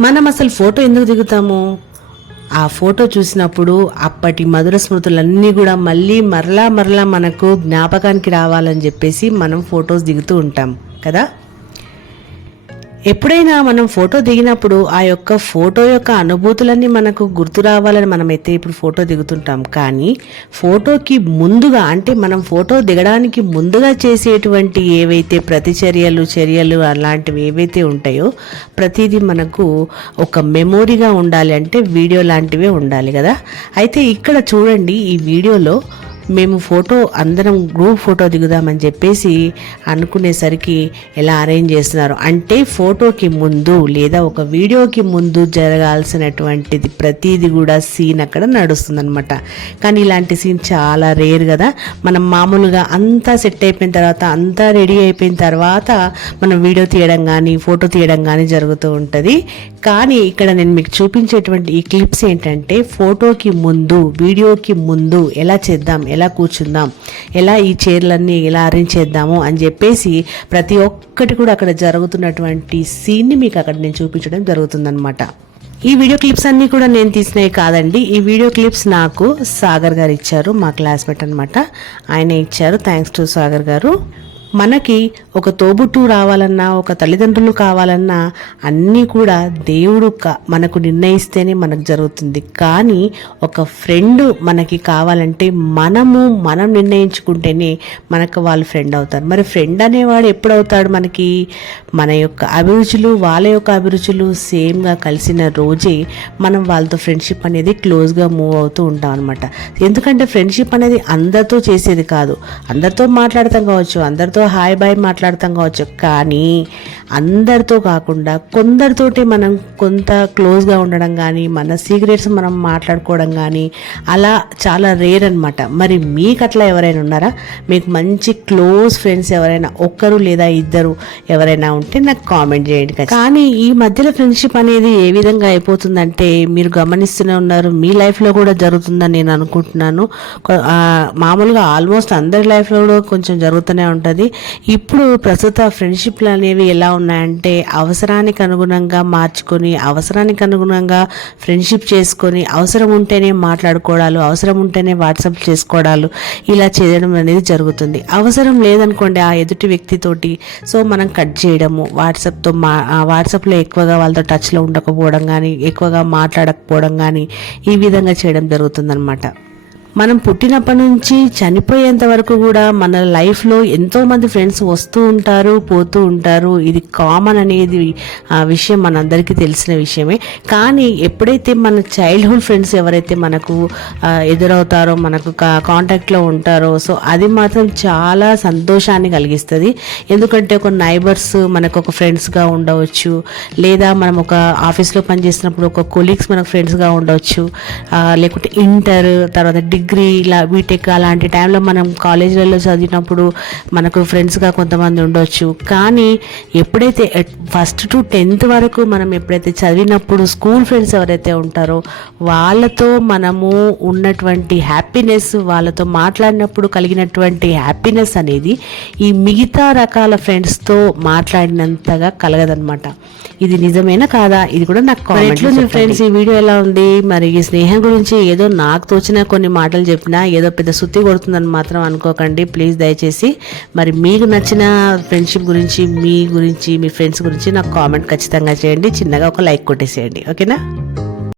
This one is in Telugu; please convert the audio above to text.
మనం అసలు ఫోటో ఎందుకు దిగుతాము? ఆ ఫోటో చూసినప్పుడు అప్పటి మధుర స్మృతులన్నీ కూడా మళ్ళీ మరలా మరలా మనకు జ్ఞాపకానికి రావాలని చెప్పేసి మనం ఫొటోస్ దిగుతూ ఉంటాం కదా? ఎప్పుడైనా మనం ఫోటో దిగినప్పుడు ఆ యొక్క ఫోటో యొక్క అనుభూతులన్నీ మనకు గుర్తు రావాలని మనమైతే ఇప్పుడు ఫోటో దిగుతుంటాం. కానీ ఫోటోకి ముందుగా అంటే మనం ఫోటో దిగడానికి ముందుగా చేసేటువంటి ఏవైతే ప్రతిచర్యలు చర్యలు అలాంటివి ఏవైతే ఉంటాయో ప్రతిదీ మనకు ఒక మెమోరీగా ఉండాలి అంటే వీడియో లాంటివే ఉండాలి కదా. అయితే ఇక్కడ చూడండి ఈ వీడియోలో మేము ఫోటో అందరం గ్రూప్ ఫోటో దిగుదామని చెప్పేసి అనుకునేసరికి ఎలా అరేంజ్ చేస్తున్నారు? అంటే ఫోటోకి ముందు లేదా ఒక వీడియోకి ముందు జరగాల్సినటువంటిది ప్రతిదీ కూడా సీన్ అక్కడ నడుస్తుందన్నమాట. కానీ ఇలాంటి సీన్ చాలా రేర్ కదా. మనం మామూలుగా అంతా సెట్ అయిపోయిన తర్వాత అంతా రెడీ అయిపోయిన తర్వాత మనం వీడియో తీయడం కానీ ఫోటో తీయడం కానీ జరుగుతూ ఉంటుంది. కానీ ఇక్కడ నేను మీకు చూపించేటువంటి ఈ క్లిప్స్ ఏంటంటే ఫోటోకి ముందు వీడియోకి ముందు ఎలా చేద్దాం ఎలా కూర్చుందాం ఎలా ఈ చైర్లన్నీ ఎలా అరేంజ్ చేద్దాము అని చెప్పేసి ప్రతి ఒక్కటి కూడా అక్కడ జరుగుతున్నటువంటి సీన్ని మీకు అక్కడ నేను చూపించడం జరుగుతుందనమాట ఈ వీడియో క్లిప్స్ అన్నీ కూడా నేను తీసినవి కాదండి. ఈ వీడియో క్లిప్స్ నాకు సాగర్ గారు ఇచ్చారు మా క్లాస్మేట్ అనమాట ఆయన ఇచ్చారు. థ్యాంక్స్ టు సాగర్ గారు. మనకి ఒక తోబుట్టు రావాలన్నా ఒక తల్లిదండ్రులు కావాలన్నా అన్నీ కూడా దేవుడు క- మనకు నిర్ణయిస్తేనే మనకు జరుగుతుంది. కానీ ఒక ఫ్రెండ్ మనకి కావాలంటే మనము మనం నిర్ణయించుకుంటేనే మనకు వాళ్ళు ఫ్రెండ్ అవుతారు. మరి ఫ్రెండ్ అనేవాడు ఎప్పుడు అవుతాడు మనకి? మన యొక్క అభిరుచులు వాళ్ళ యొక్క అభిరుచులు సేమ్గా కలిసిన రోజే మనం వాళ్ళతో ఫ్రెండ్షిప్ అనేది క్లోజ్గా మూవ్ అవుతూ ఉంటాం అనమాట ఎందుకంటే ఫ్రెండ్షిప్ అనేది అందరితో చేసేది కాదు. అందరితో మాట్లాడతాం కావచ్చు అందరితో హాయ్ బాయ్ మాట్లాడతాం కావచ్చు. కానీ అందరితో కాకుండా కొందరితోటి మనం కొంత క్లోజ్గా ఉండడం కానీ మన సీక్రెట్స్ మనం మాట్లాడుకోవడం కానీ అలా చాలా రేర్ అనమాట మరి మీకు అట్లా ఎవరైనా ఉన్నారా? మీకు మంచి క్లోజ్ ఫ్రెండ్స్ ఎవరైనా ఒక్కరు లేదా ఇద్దరు ఎవరైనా ఉంటే నాకు కామెంట్ చేయండి కానీ ఈ మధ్యలో ఫ్రెండ్షిప్ అనేది ఏ విధంగా అయిపోతుందంటే మీరు గమనిస్తూనే ఉన్నారు. మీ లైఫ్లో కూడా జరుగుతుందని నేను అనుకుంటున్నాను. మామూలుగా ఆల్మోస్ట్ అందరి లైఫ్లో కూడా కొంచెం జరుగుతూనే ఉంటుంది. ఇప్పుడు ప్రస్తుత ఫ్రెండ్షిప్లు అనేవి ఎలా ఉన్నాయంటే అవసరానికి అనుగుణంగా మార్చుకొని అవసరానికి అనుగుణంగా ఫ్రెండ్షిప్ చేసుకొని అవసరం ఉంటేనే మాట్లాడుకోవడాలు అవసరం ఉంటేనే వాట్సాప్ చేసుకోవడాలు ఇలా చేయడం అనేది జరుగుతుంది. అవసరం లేదనుకోండి ఆ ఎదుటి వ్యక్తితోటి సో మనం కట్ చేయడము వాట్సాప్తో మా వాట్సాప్లో ఎక్కువగా వాళ్ళతో టచ్లో ఉండకపోవడం కానీ ఎక్కువగా మాట్లాడకపోవడం కానీ ఈ విధంగా చేయడం జరుగుతుందన్నమాట. మనం పుట్టినప్పటి నుంచి చనిపోయేంత వరకు కూడా మన లైఫ్లో ఎంతోమంది ఫ్రెండ్స్ వస్తూ ఉంటారు పోతూ ఉంటారు. ఇది కామన్ అనేది ఆ విషయం మనందరికీ తెలిసిన విషయమే. కానీ ఎప్పుడైతే మన చైల్డ్హుడ్ ఫ్రెండ్స్ ఎవరైతే మనకు ఎదురవుతారో మనకు కాంటాక్ట్లో ఉంటారో సో అది మాత్రం చాలా సంతోషాన్ని కలిగిస్తుంది. ఎందుకంటే ఒక నైబర్స్ మనకు ఒక ఫ్రెండ్స్గా ఉండవచ్చు. లేదా మనం ఒక ఆఫీస్లో పనిచేసినప్పుడు ఒక కొలీగ్స్ మనకు ఫ్రెండ్స్గా ఉండవచ్చు. లేకుంటే ఇంటర్ తర్వాత డిగ్రీ ఇలా బీటెక్ అలాంటి టైంలో మనం కాలేజీలలో చదివినప్పుడు మనకు ఫ్రెండ్స్గా కొంతమంది ఉండొచ్చు. కానీ ఎప్పుడైతే ఫస్ట్ టు టెన్త్ వరకు మనం ఎప్పుడైతే చదివినప్పుడు స్కూల్ ఫ్రెండ్స్ ఎవరైతే ఉంటారో వాళ్ళతో మనము ఉన్నటువంటి హ్యాపీనెస్ వాళ్ళతో మాట్లాడినప్పుడు కలిగినటువంటి హ్యాపీనెస్ అనేది ఈ మిగతా రకాల ఫ్రెండ్స్తో మాట్లాడినంతగా కలగదనమాట ఇది నిజమేనా కాదా? ఇది కూడా నాకు ఫ్రెండ్స్ ఈ వీడియో ఎలా ఉంది? మరి ఈ స్నేహం గురించి ఏదో నాకు తోచిన కొన్ని మాటలు చెప్పినా ఏదో పెద్ద సుత్తి కొడుతుందని మాత్రం అనుకోకండి. ప్లీజ్ దయచేసి మరి మీకు నచ్చిన ఫ్రెండ్షిప్ గురించి మీ గురించి మీ ఫ్రెండ్స్ గురించి నాకు కామెంట్ ఖచ్చితంగా చేయండి. చిన్నగా ఒక లైక్ కొట్టేసేయండి. ఓకేనా